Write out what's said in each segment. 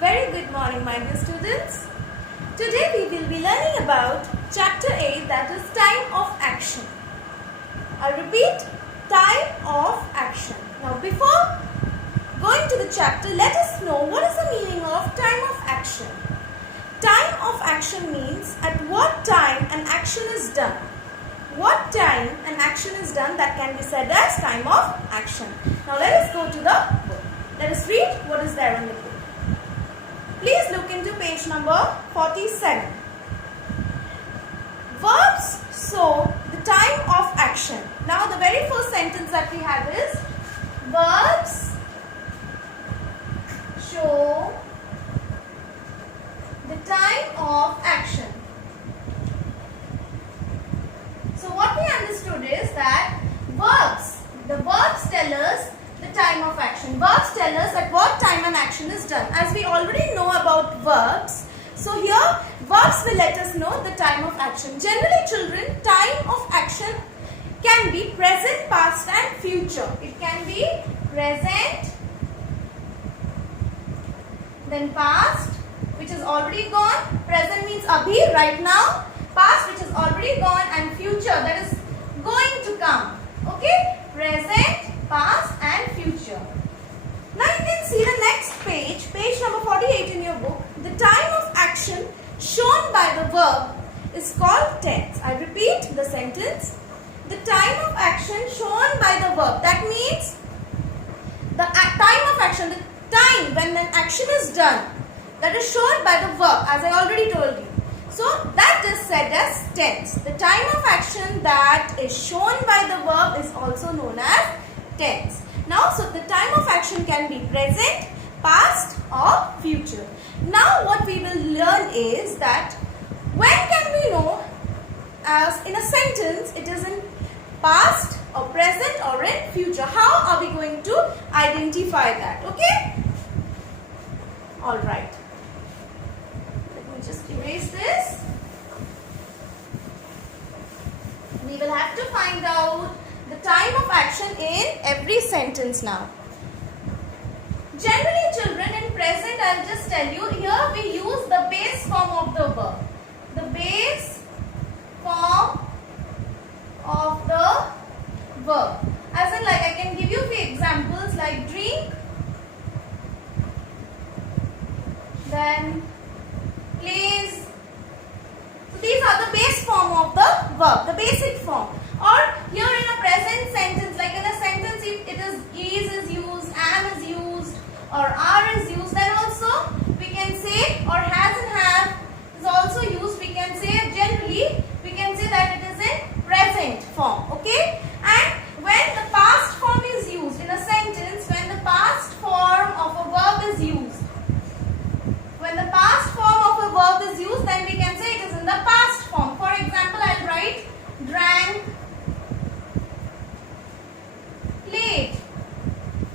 Very good morning, my dear students. Today we will be learning about chapter 8, that is time of action. I repeat, time of action. Now before going to the chapter, let us know what is the meaning of time of action. Time of action means at what time an action is done. What time an action is done, that can be said as time of action. Now let us go to the book. Let us read what is there on the book. Please look into page number 47. Verbs show the time of action. Now the very first sentence that we have is verbs show the time of action. So what we understood is that the verbs tell us the time of action. Verbs tell us at what time an action is done. As we already know about verbs, so here verbs will let us know the time of action. Generally children, time of action can be present, past and future. It can be present, then past, which is already gone. Present means abhi, right now. Past, which is already gone, and future, that is going to come. Okay? Present, past and future. Now you can see the next page, page number 48 in your book. The time of action shown by the verb is called tense. I repeat the sentence. The time of action shown by the verb. That means the time of action, the time when an action is done, that is shown by the verb, as I already told you. So that is said as tense. The time of action that is shown by the verb is also known as tense. Now, so the time of action can be present, past or future. Now what we will learn is that when can we know, as in a sentence it is in past or present or in future. How are we going to identify that? Okay? Alright. Let me just erase this. We will have to find out the time of action in every sentence now. Generally children, in present I will just tell you, here we use the base form of the verb. The base form of the verb. As in, like, I can give you few examples like drink, then plays. So these are the base form of the verb, the basic form. Or here in a present sentence, like in a sentence if it is used, am is used, or are is used, then also we can say, or has and have is also used. We can say, generally we can say that it is in present form. Okay? And when the past form is used in a sentence, when the past form of a verb is used, when the past form of a verb is used, then we can say it is in the past form. For example, I will write drank, played.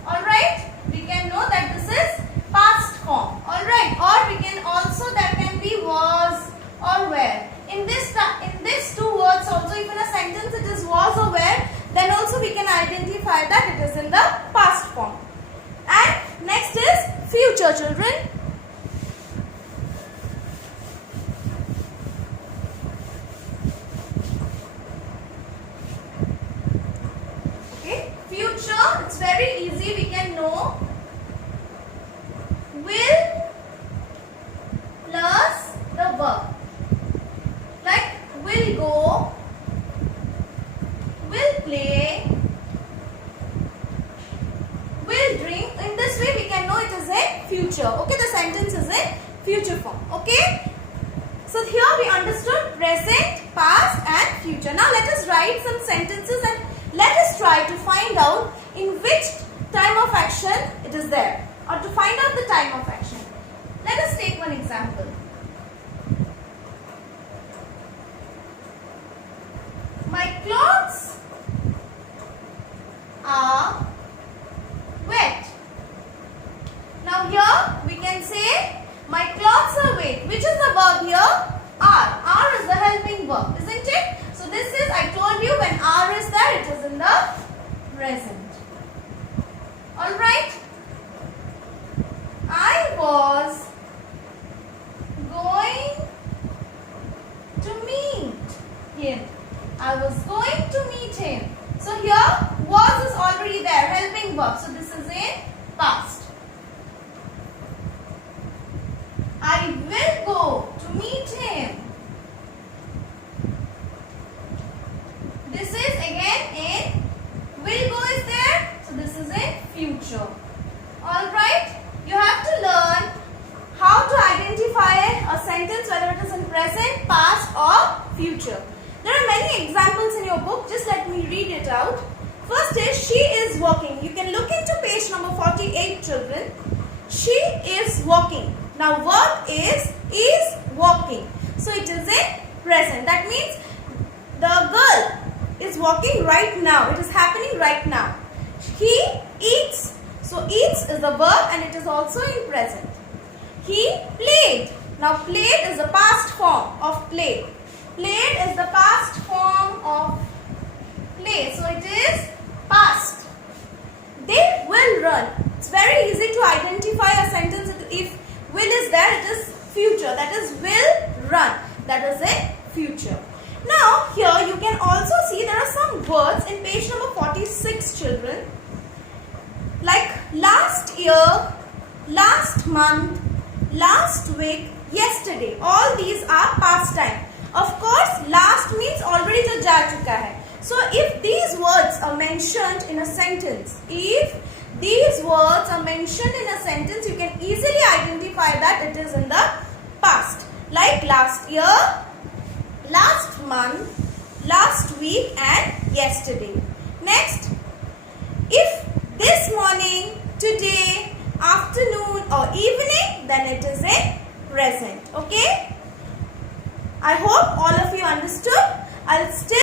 Alright? We can know that this is past form. Alright? Or we can also, there can be was or were. In this two words also, if in a sentence it is was or were, then also we can identify that it is in the past form. And next is future, children. It's very easy, we can know will plus the verb. Like will go, will play, will drink. In this way we can know it is in future. Okay, the sentence is in future form. Okay. So here we understood present, past and future. Now let us write some sentences and let us try to find out in which time of action it is there, or to find out the time of action. Let us take one example. My clothes are wet. Now here we can say my clothes are wet. Which is the verb here? Are. Are is the helping verb, isn't it? So this is, I told you, when are is there, it is in the present. Alright. I was present, past or future. There are many examples in your book. Just let me read it out. First is she is walking. You can look into page number 48, children. She is walking. Now verb is walking. So it is in present. That means the girl is walking right now. It is happening right now. He eats. So eats is the verb and it is also in present. He played. Now played is the past form of play. Played is the past form of play. So it is past. They will run. It's very easy to identify a sentence. If will is there, it is future. That is will run. That is a future. Now here you can also see there are some words in page number 46, children. Like last year, last month, last week, yesterday. All these are past time. Of course, last means already to ja chuka hai. So if these words are mentioned in a sentence, you can easily identify that it is in the past. Like last year, last month, last week and yesterday. Next, if this morning, today, afternoon or evening, then it is a present. Okay? I hope all of you understood. I'll still